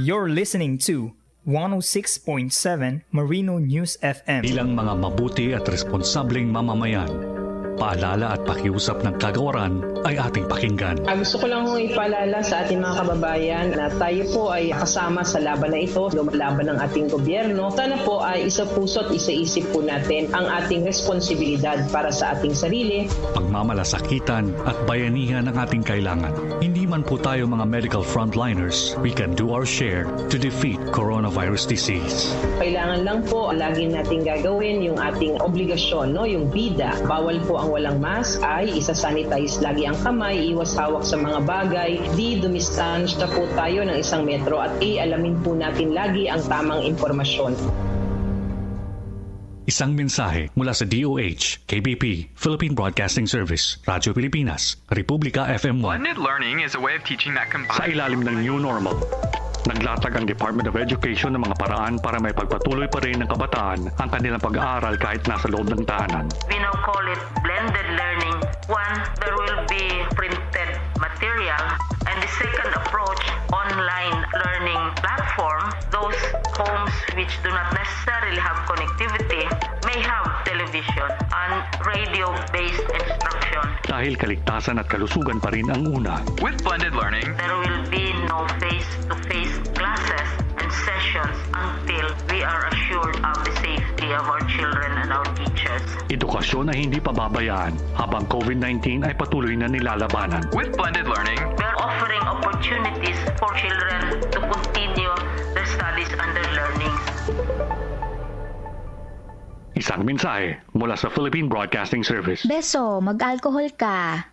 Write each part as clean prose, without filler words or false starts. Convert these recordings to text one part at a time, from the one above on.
You're listening to 106.7 Marino News FM. Bilang mga mabuti at responsableng mamamayan, paalala at pakiusap ng kagawaran ay ating pakinggan. Gusto ko lang ipaalala sa ating mga kababayan na tayo po ay kasama sa laban na ito, laban ng ating gobyerno. Sana po ay isa puso at isa-isip po natin ang ating responsibilidad para sa ating sarili. Pagmamalasakitan at bayanihan ang ating kailangan. Hindi man po tayo mga medical frontliners, we can do our share to defeat coronavirus disease. Kailangan lang po lagi nating gagawin yung ating obligasyon, yung bida. Bawal po ang walang mask ay isa-sanitize lagi ang kamay, iwas hawak sa mga bagay, dumistansya po tayo ng 1 metro at alamin po natin lagi ang tamang impormasyon. Isang mensahe mula sa DOH, KBP, Philippine Broadcasting Service, Radyo Pilipinas, Republika FM1. Blended learning is a way of teaching that combines... Sa ilalim ng New Normal, naglatag ang Department of Education ng mga paraan para may pagpatuloy pa rin ng kabataan ang kanilang pag-aaral kahit nasa loob ng tahanan. We now call it blended learning. One, there will be printed material. And the second approach, online learning platform. Those homes which do not necessarily have connectivity may have television and radio-based instruction. Dahil kaligtasan at kalusugan pa rin ang una. With blended learning, There will be no face-to-face classes and sessions until we are assured of the safety of our children and our teachers. Edukasyon na hindi pababayaan habang COVID-19 ay patuloy na nilalabanan. with blended learning, We are offering opportunities for children to continue their studies and their learning. Isang mensahe mula sa Philippine Broadcasting Service. Beso, mag-alcohol ka.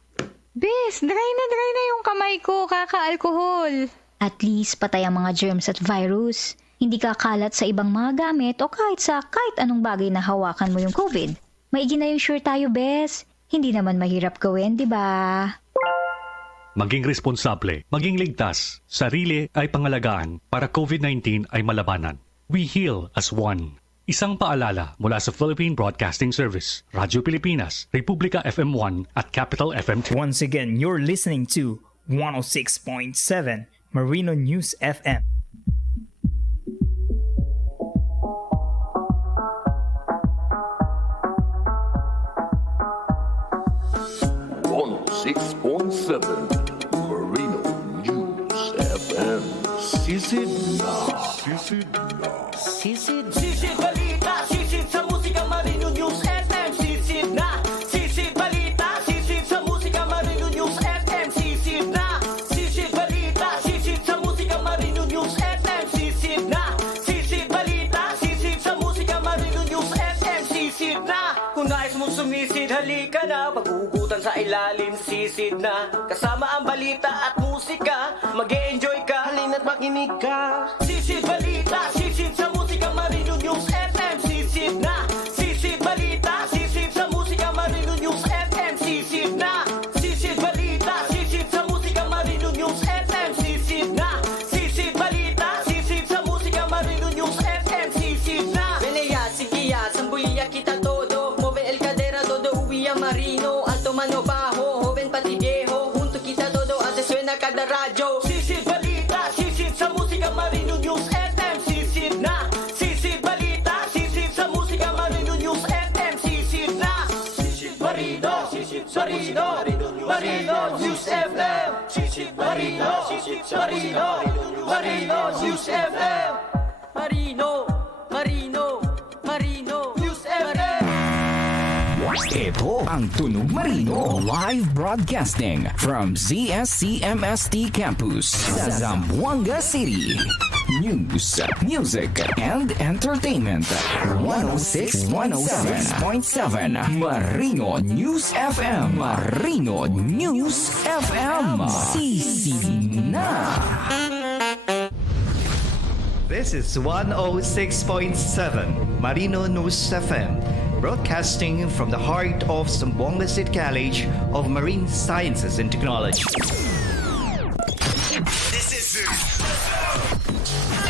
Bes, dry na yung kamay ko, kaka-alkohol. At least patay ang mga germs at virus. Hindi kakalat sa ibang mga gamit o kahit anong bagay na hawakan mo yung COVID. Maigi na yung sure tayo, Bes. Hindi naman mahirap gawin, di ba? Maging responsable, maging ligtas, sarili ay pangalagaan para COVID-19 ay malabanan. We heal as one. Isang paalala mula sa Philippine Broadcasting Service, Radyo Pilipinas, Republika FM1 at Capital FM2. Once again, you're listening to 106.7 Marino News FM. Marino News FM. Sisid na. Sisid na. Sisid balita, sisid sa musika, Marino News FM. Sisid na. Sisid balita, sisid sa musika, Marino News FM. Sisid na. Sisid balita, sisid sa musika, Marino News FM. Sisid na. Sisid balita, sisid sa musika, Marino News FM. Sisid na. Kung nais mong sumisid, halika na. Pag-uugutan sa ilalim, sisid na. Kasama ang balita at musika, mag-e-enjoy ka, halina't makinig ka. Sisid balita, sisid sa musika, Marino News FM. Sisid na. Sisid balita, sisid sa musika, Marino News FM. Sisid na. Sisid balita, sisid sa musika, Marino News FM. Sisid na. Sisid balita, sisid sa musika, Marino News FM. Sisid na. Venea, sigiya, sambuya kita todo. Move el cadera, todo uwiya Marino. Alto mano bajo, joven pati viejo. Junto kita todo, ate suena cada radyo. Sisid balita, sisid sa musika, Marino News FM. Sisid na. Sisid balita, sisid sa musika, Marino News FM. Sisid na. Sisid Marino, sisid sa Marino, Marino News FM. Sisid Marino, sisid sa Marino, Marino News FM. Marino, Marino, Marino News FM. Ito ang Tunog Marino live broadcasting from ZSCMST Campus sa Zamboanga City. News, music, and entertainment. 106.7 Marino News FM. Marino News FM. Sisid na. This is 106.7 Marino News FM, broadcasting from the heart of Zamboanga City College of Marine Sciences and Technology. This is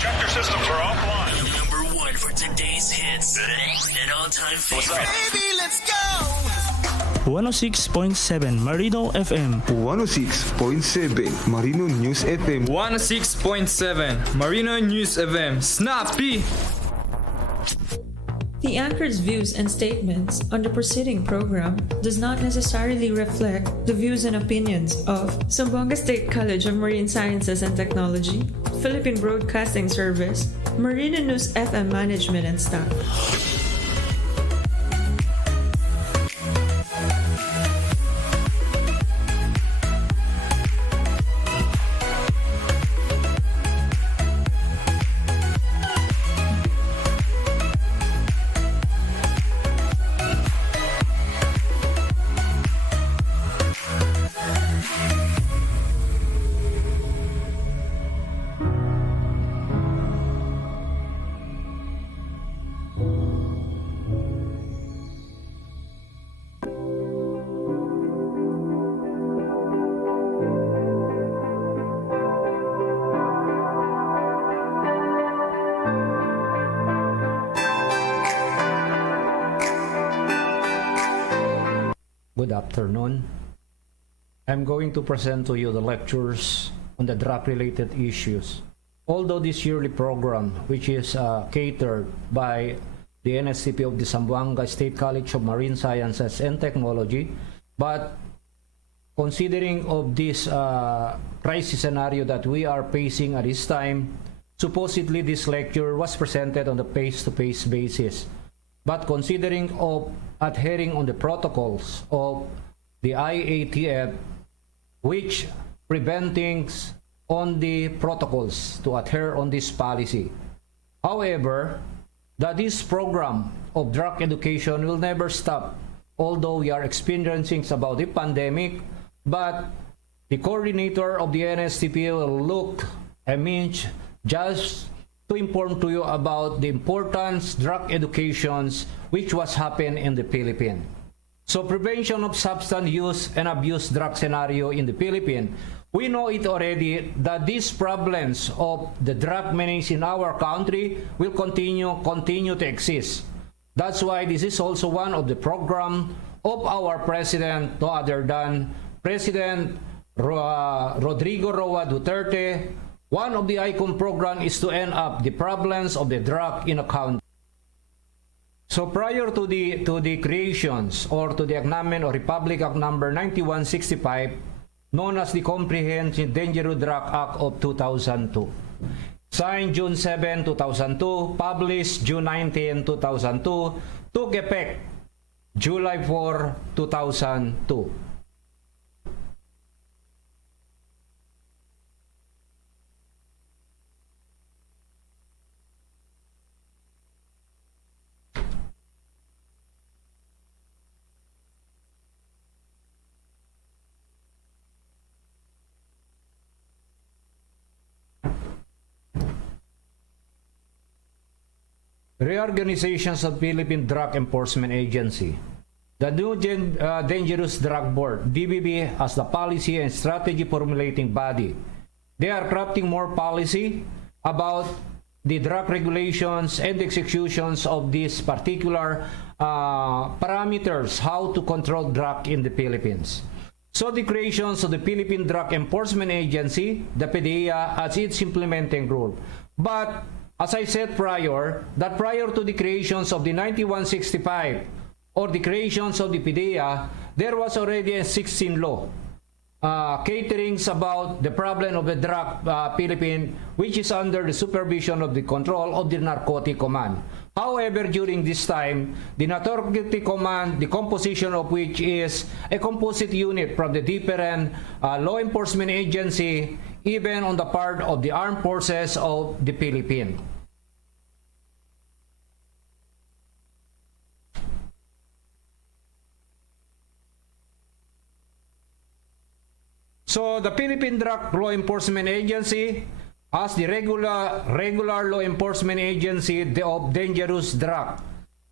Chapter systems are offline. Number one for today's hits and all-time favorite. Baby, let's go. 106.7 Marino FM. 106.7 Marino News FM. 106.7 Marino News FM. Snappy! The anchor's views and statements on the preceding program does not necessarily reflect the views and opinions of Zamboanga State College of Marine Sciences and Technology, Philippine Broadcasting Service, Marino News FM Management and staff. Good afternoon. I'm going to present to you the lectures on the drug-related issues. Although this yearly program, which is catered by the NSTP of the Zamboanga State College of Marine Sciences and Technology, but considering of this crisis scenario that we are facing at this time, supposedly this lecture was presented on a face-to-face basis. But considering of adhering on the protocols of the IATF, which preventing on the protocols to adhere on this policy. However, that this program of drug education will never stop, although we are experiencing about the pandemic, but the coordinator of the NSTP will look, just to inform to you about the importance drug educations which was happen in the Philippines. So prevention of substance use and abuse drug scenario in the Philippines, we know it already that these problems of the drug menace in our country will continue to exist. That's why this is also one of the program of our president, no other than President Rodrigo Roa Duterte. One of the ICON program is to end up the problems of the drug in a country. So prior to the creations or to the enactment of Republic Act number 9165, known as the Comprehensive Dangerous Drug Act of 2002. Signed June 7, 2002, published June 19, 2002, took effect July 4, 2002. Reorganizations of Philippine Drug Enforcement Agency. The new Dangerous Drug Board, DBB, as the policy and strategy formulating body. They are crafting more policy about the drug regulations and executions of these particular parameters, how to control drug in the Philippines. So the creations of the Philippine Drug Enforcement Agency, the PDEA, as its implementing group. But as I said prior, that prior to the creations of the 9165 or the creations of the PDEA, there was already a 16 law caterings about the problem of the drug Philippines, which is under the supervision of the control of the Narcotic Command. However, during this time, the Narcotic Command, the composition of which is a composite unit from the different law enforcement agency, even on the part of the armed forces of the Philippines. So the Philippine Drug Law Enforcement Agency as the regular law enforcement agency of dangerous drug,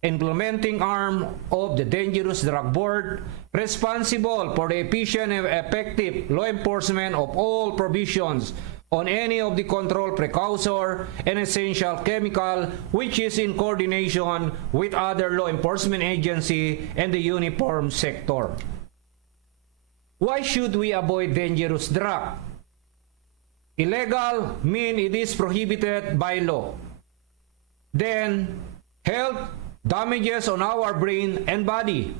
implementing arm of the Dangerous Drug Board, responsible for the efficient and effective law enforcement of all provisions on any of the control precursor and essential chemical which is in coordination with other law enforcement agency and the uniform sector. Why should we avoid dangerous drug? Illegal mean it is prohibited by law. Then health damages on our brain and body,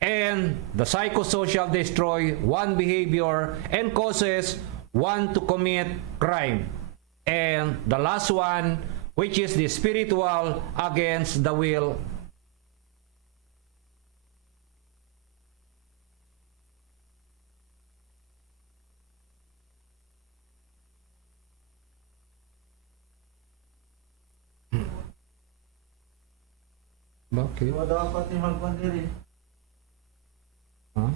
and the psychosocial destroy one behavior and causes one to commit crime. And the last one, which is the spiritual against the will. Bakit? Dapat ni magpandiri. Huh?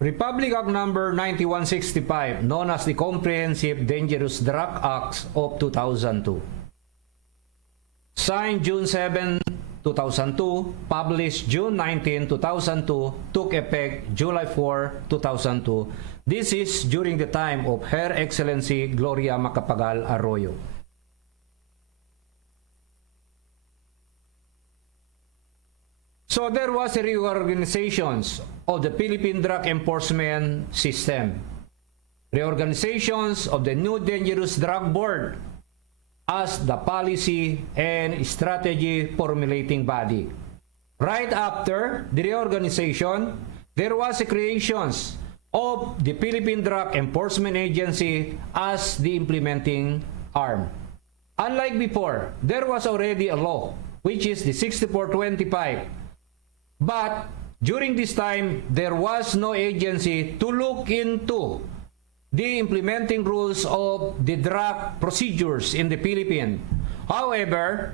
Republic Act Number 9165, known as the Comprehensive Dangerous Drug Acts of 2002. Signed June 7, 2002, published June 19, 2002, took effect July 4, 2002. This is during the time of Her Excellency Gloria Macapagal Arroyo. So there was a reorganizations of the Philippine Drug Enforcement System, reorganizations of the new Dangerous Drug Board as the policy and strategy formulating body. Right after the reorganization, there was a creations of the Philippine Drug Enforcement Agency as the implementing arm. Unlike before, there was already a law, which is the 6425. But during this time, there was no agency to look into the implementing rules of the drug procedures in the Philippines. However,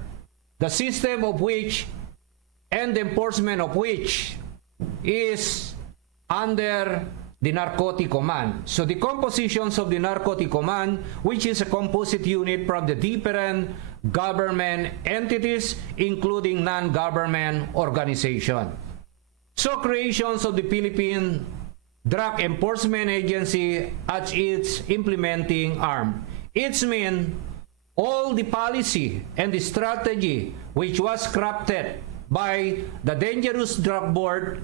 the system of which and the enforcement of which is under the Narcotic Command. So the compositions of the Narcotic Command, which is a composite unit from the different government entities, including non-government organization. So creations of the Philippine Drug Enforcement Agency as its implementing arm. It means all the policy and the strategy which was crafted by the Dangerous Drug Board,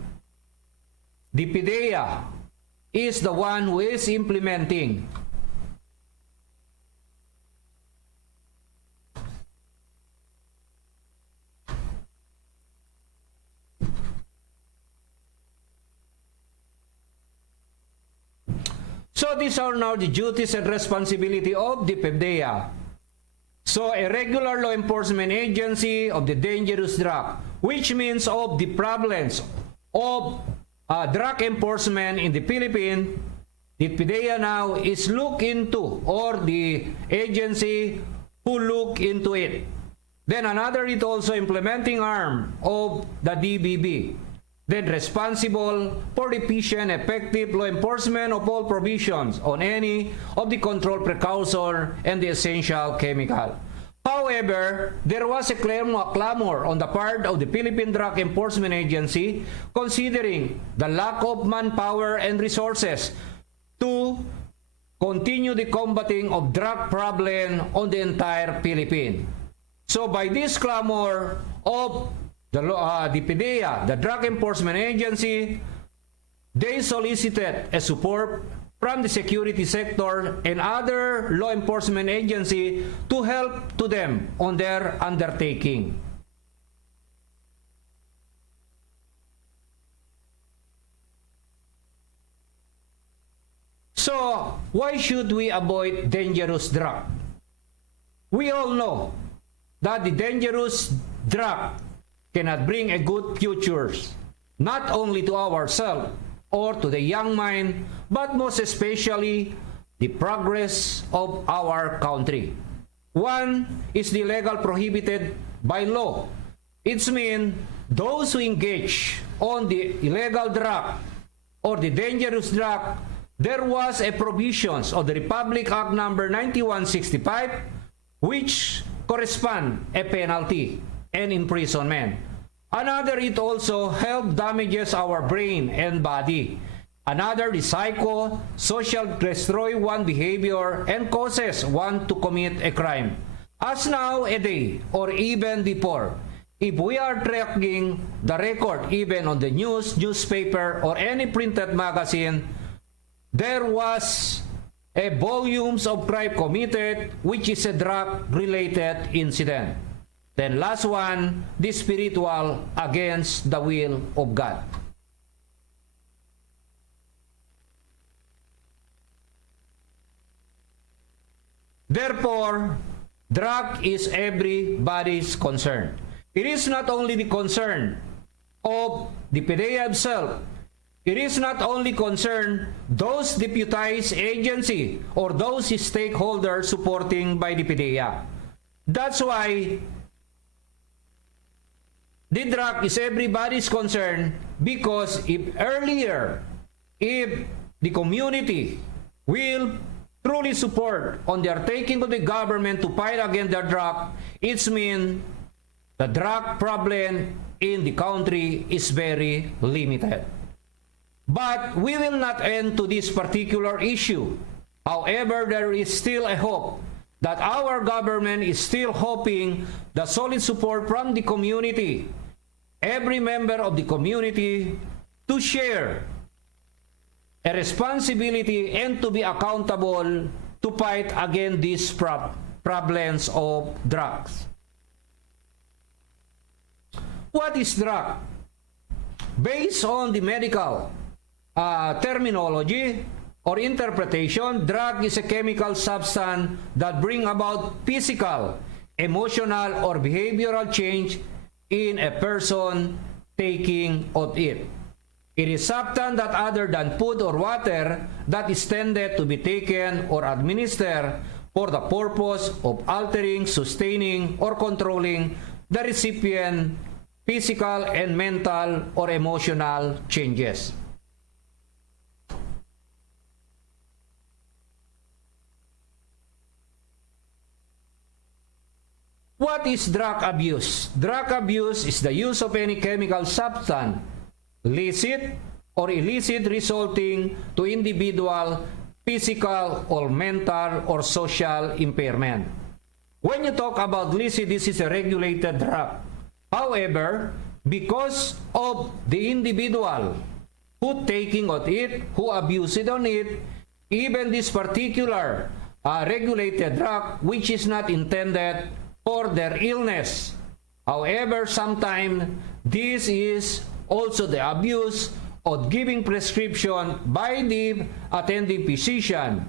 the PDEA, is the one who is implementing. So these are now the duties and responsibility of the PDEA. So a regular law enforcement agency of the dangerous drug, which means of the prevalence of drug enforcement in the Philippines, the PDEA now is look into, or the agency who look into it. Then another is also implementing arm of the DBB. Then responsible for the efficient, effective law enforcement of all provisions on any of the control precursor and the essential chemical. However, there was a clamor on the part of the Philippine Drug Enforcement Agency considering the lack of manpower and resources to continue the combating of drug problem on the entire Philippines. So by this clamor of the PDEA, the Drug Enforcement Agency, they solicited a support from the security sector and other law enforcement agency to help to them on their undertaking. So, why should we avoid dangerous drug? We all know that the dangerous drug cannot bring a good future, not only to ourselves or to the young mind, but most especially the progress of our country. One is the legal prohibited by law. It's mean those who engage on the illegal drug or the dangerous drug, there was a provisions of the Republic Act number 9165 which correspond a penalty and imprisonment. Another, it also help damages our brain and body. Another, the psycho-social destroy one behavior and causes one to commit a crime. As now a day or even before, if we are tracking the record even on the newspaper or any printed magazine, there was a volumes of crime committed which is a drug-related incident. Then last one, the spiritual against the will of God. Therefore, drug is everybody's concern. It is not only the concern of the PDEA itself. It is not only concern those deputized agency or those stakeholders supporting by the PDEA. That's why the drug is everybody's concern, because if the community will truly support on the undertaking of the government to fight against the drug, it's mean the drug problem in the country is very limited. But we will not end to this particular issue. However, there is still a hope that our government is still hoping the solid support from the community, every member of the community, to share a responsibility and to be accountable to fight against these problems of drugs. What is drug? Based on the medical terminology or interpretation, drug is a chemical substance that bring about physical, emotional, or behavioral change in a person taking of it. It is substance that other than food or water that is tended to be taken or administered for the purpose of altering, sustaining, or controlling the recipient physical and mental or emotional changes. What is drug abuse? Drug abuse is the use of any chemical substance, licit or illicit, resulting to individual physical or mental or social impairment. When you talk about licit, this is a regulated drug. However, because of the individual who taking of it, who abused on it, even this particular regulated drug, which is not intended for their illness. However, sometimes this is also the abuse of giving prescription by the attending physician.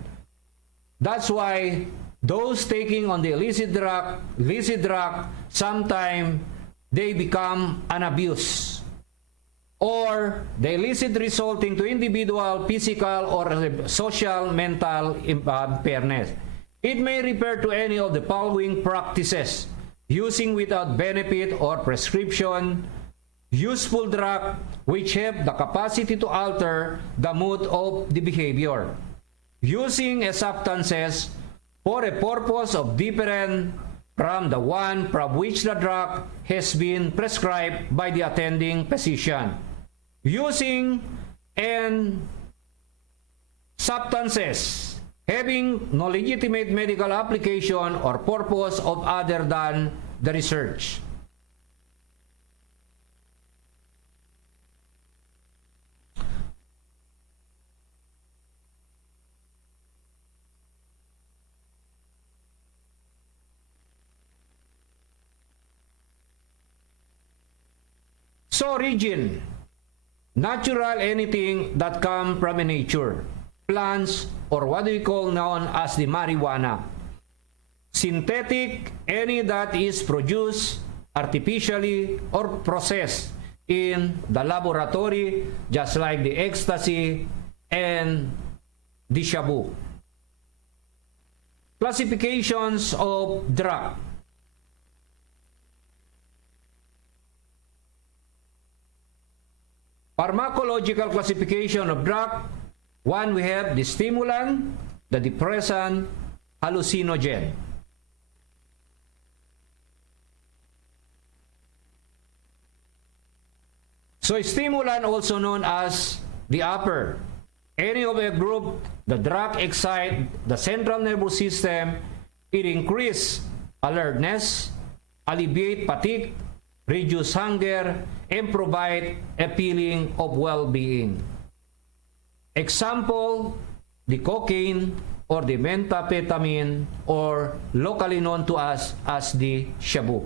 That's why those taking on the illicit drug, sometimes they become an abuse, or the illicit resulting to individual physical or social mental impairment. It may refer to any of the following practices: using without benefit or prescription, useful drug which have the capacity to alter the mood of the behavior, using a substances for a purpose of different from the one from which the drug has been prescribed by the attending physician, using and substances having no legitimate medical application or purpose of other than the research. So origin, natural, anything that come from a nature, plants, or what we call known as the marijuana. Synthetic, any that is produced artificially or processed in the laboratory, just like the ecstasy and the shabu. Classifications of drug. Pharmacological classification of drug. One, we have the stimulant, the depressant, hallucinogen. So stimulant, also known as the upper. Any of a group, the drug excite the central nervous system, it increase alertness, alleviate fatigue, reduce hunger, and provide a feeling of well-being. Example, the cocaine or the methamphetamine, or locally known to us as the shabu.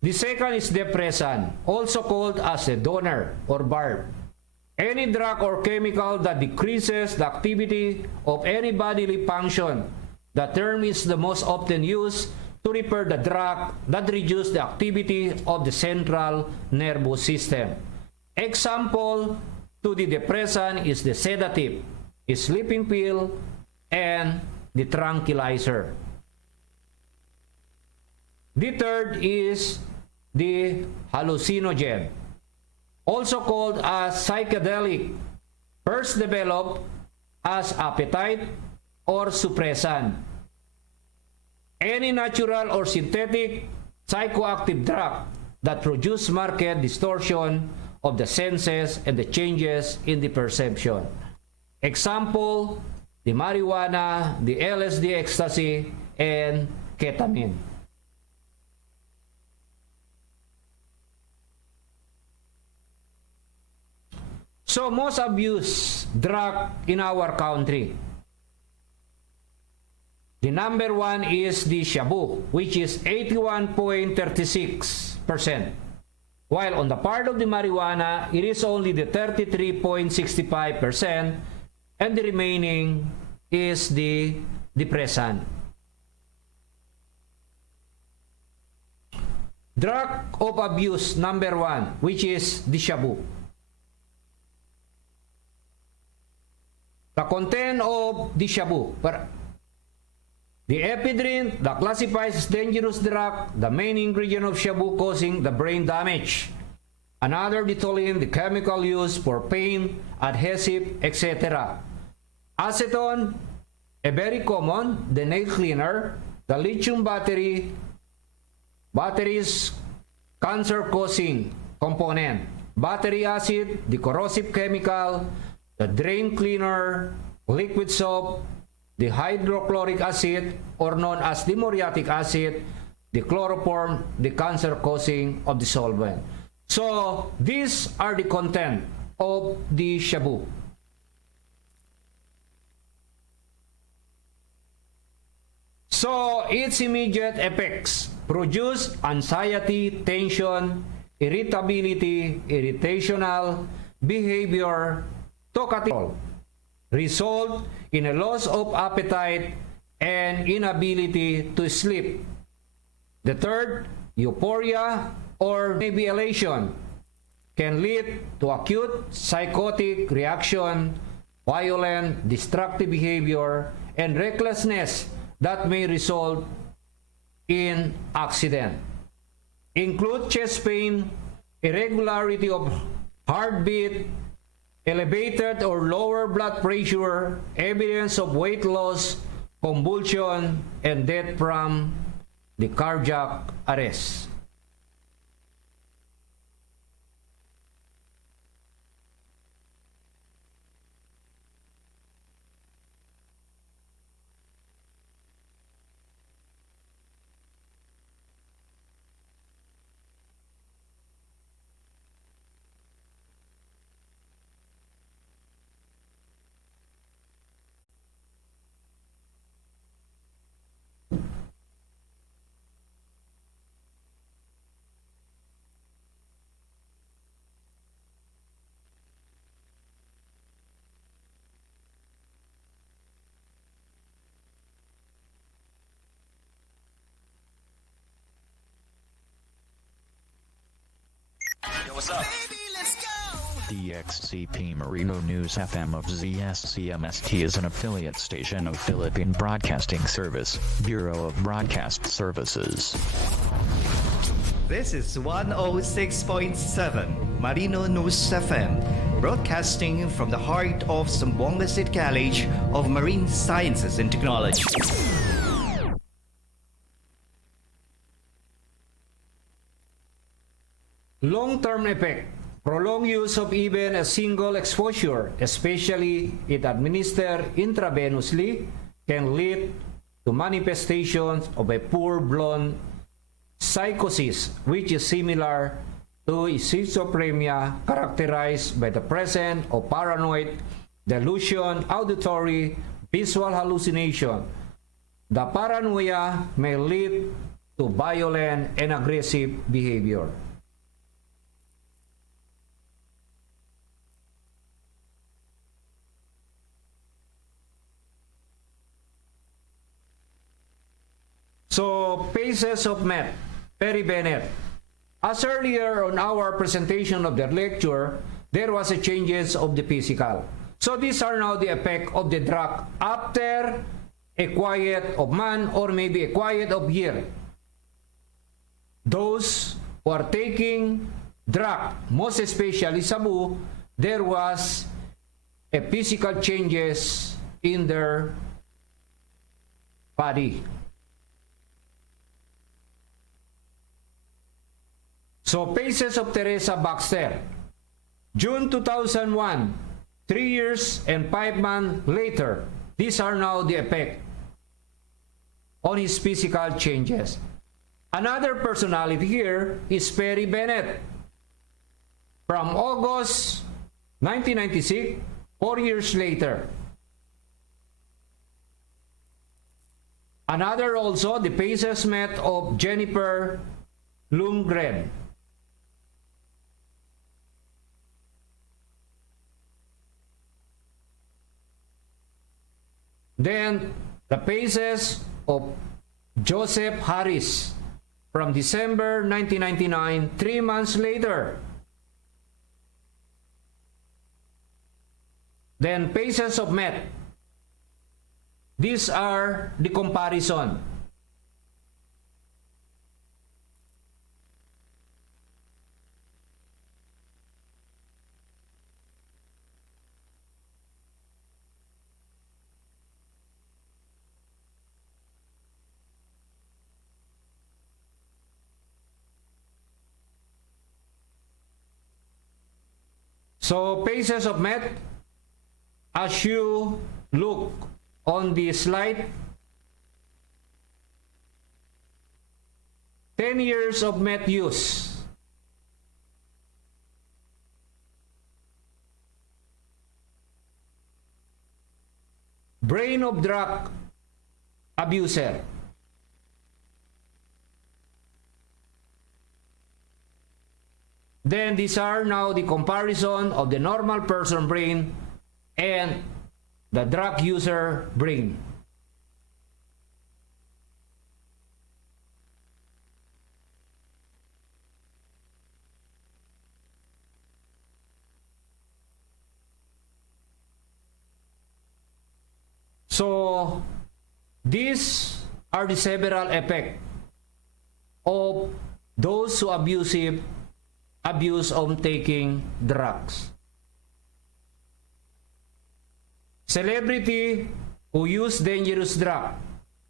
The second is depressant, also called as a donor or barb. Any drug or chemical that decreases the activity of any bodily function. The term is the most often used to refer the drug that reduces the activity of the central nervous system. Example to the depressant is the sedative, the sleeping pill, and the tranquilizer. The third is the hallucinogen, also called as psychedelic, first developed as appetite or suppressant. Any natural or synthetic psychoactive drug that produce marked distortion of the senses and the changes in the perception. Example, the marijuana, the LSD ecstasy, and ketamine. So most abused drug in our country. The number one is the shabu, which is 81.36%. While on the part of the marijuana, it is only the 33.65%, and the remaining is the depressant. Drug of abuse number one, which is the shabu. The content of the shabu. The ephedrine, the classified as dangerous drug, the main ingredient of shabu causing the brain damage. Another, the toluene, the chemical used for pain, adhesive, etc. Acetone, a very common, the nail cleaner, the lithium batteries, cancer-causing component. Battery acid, the corrosive chemical, the drain cleaner, liquid soap, the hydrochloric acid, or known as the muriatic acid, the chloroform, the cancer-causing of the solvent. So, these are the content of the shabu. So, its immediate effects produce anxiety, tension, irritability, irritational behavior, talkative, result in a loss of appetite and inability to sleep. The third, euphoria or maybe elation, can lead to acute psychotic reaction, violent, destructive behavior, and recklessness that may result in accident. Include chest pain, irregularity of heartbeat, elevated or lower blood pressure, evidence of weight loss, convulsion, and death from the cardiac arrest. What's up? Baby, let's go. DXCP Marino News FM of ZSCMST is an affiliate station of Philippine Broadcasting Service, Bureau of Broadcast Services. This is 106.7 Marino News FM, broadcasting from the heart of Zamboanga State College of Marine Sciences and Technology. Long-term effect. Prolonged use of even a single exposure, especially if administered intravenously, can lead to manifestations of a full-blown psychosis, which is similar to schizophrenia, characterized by the presence of paranoid delusion, auditory, visual hallucination. The paranoia may lead to violent and aggressive behavior. So, phases of MET, Perry Bennett. As earlier on our presentation of the lecture, there was a changes of the physical. So these are now the effect of the drug after a quiet of month or maybe a quiet of year. Those who are taking drug, most especially sabu, there was a physical changes in their body. So, phases of Teresa Baxter. June 2001, 3 years and 5 months later, these are now the effect on his physical changes. Another personality here is Perry Bennett. From August 1996, 4 years later. Another also, the phases met of Jennifer Lundgren. Then, the phases of Joseph Harris from December 1999, 3 months later. Then, phases of Met. These are the comparison. So, phases of Met, as you look on the slide, 10 years of Met use. Brain of drug abuser. Then these are now the comparison of the normal person brain and the drug user brain. So these are the several effects of those who abuse of taking drugs. Celebrity who use dangerous drug.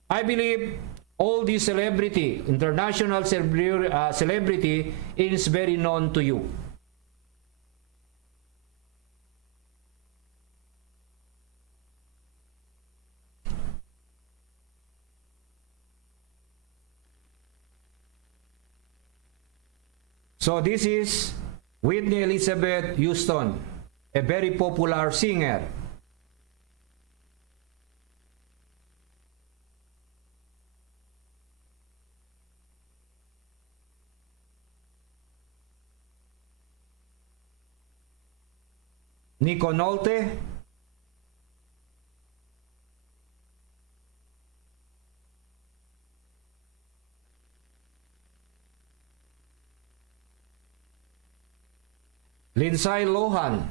I believe all these celebrity, international celebrity, is very known to you. So this is Whitney Elizabeth Houston, a very popular singer. Nico Nolte, Linsay Lohan,